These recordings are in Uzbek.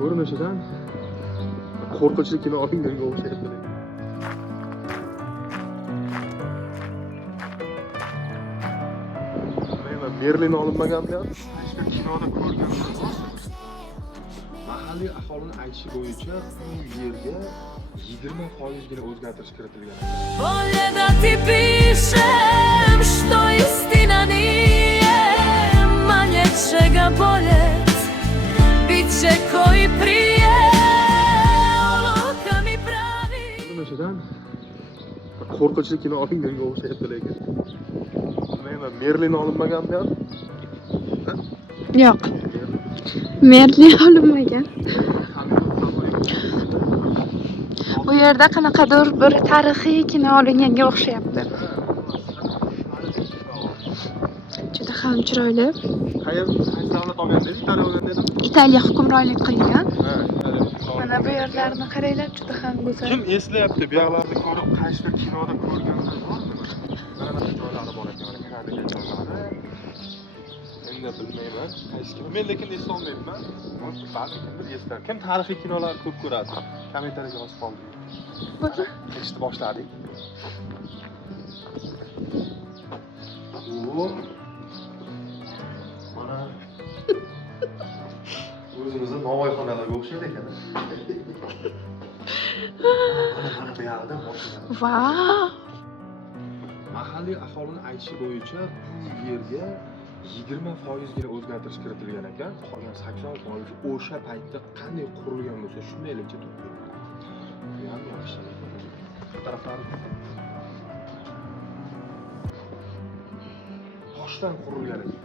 Ko'rinishidan qo'rqinchli kino olinganga o'xshayapti. Men Berlin olinmaganmi? Hech bir kinoda ko'rganman. Mahalliy aholining aytishi bo'yicha bu yerga 20% gina o'zgartirish kiritilgan. Voglio darti piszem, что истина nije, manje čega boljet, bit će koji prije, oluka mi pravi. Ko'rinishidan qo'rqinchli kino olinganga o'xshayapti lekin. Men Berlin olinmaganmi? Yo'q. Merlin olinmagan. Bu yerda qanaqadir bir tarixiy kino olinganga o'xshayapti. Juda ham chiroyli. Qaysi davlat olgan dedi? Italiya olgan dedim. Italiya hukmronlik qilgan. Ha, Italiya hukmronligi. Mana bu yerlarni qaranglar, juda ham go'zal. Kim eslayapti? Bu yoqlarni ko'rib, qaysi bir kinoda ko'rganlar bormi? Mana shu joylari bor ekan, kiradigan joylari. Endi bilmayman, qaysi kino. Men lekin eslolmayman. Balki kimdir eslar. Kim tarixiy kinolar ko'p ko'radi? Kommentariyaga yozib qoldik. Bo'ldi. Kechdi boshladik. O. Mana o'zimizni novvoyxonalarga o'xshaydi ekan. Mana bu yerda mashina. Vau! Mahalliy aholining aytishi bo'yicha bu yerga 20% gina o'zgartirish kiritilgan ekan. Qolgan 80% o'sha paytda qanday qurilgan bo'lsa, shundaylikcha turibdi. Bu ham yaxshi. Bu taraflari toshdan qurilgan ekan.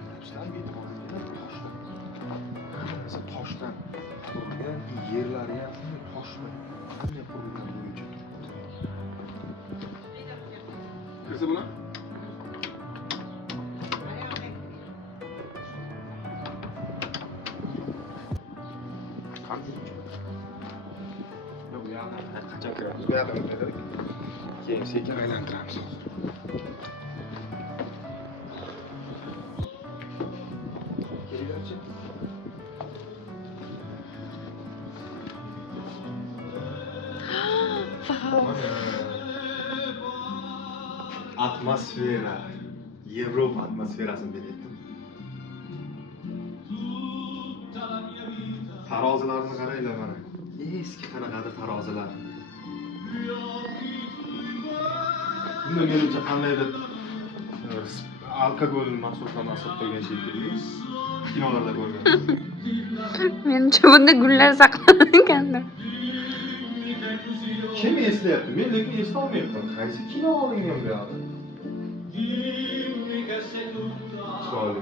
Toshdan toshdan qurilgan, yerlari ham toshmi? Qanday qurilgan bo'yicha turibdi. Kirsa buni? Bu yoqdan qachon kiramiz? Bu yoqdan kirdik. Keyin sekin aylantiramiz. Kelinglarchi. Vau! Atmosfera. Yevropa atmosferasini beryapti. Tarozilarni qaranglar mana. Eski qanaqadir tarozilar. Bunda menimcha qandaydir alkogol mahsulotlarni asab qo'ygan shekilli. Kinolarda ko'rgan. Menimcha bunda gullar saqlangandir. Kim eslayapti? Men lekin eslolmayapman. Qaysi kino olingan bu yoqda? Chiroyli.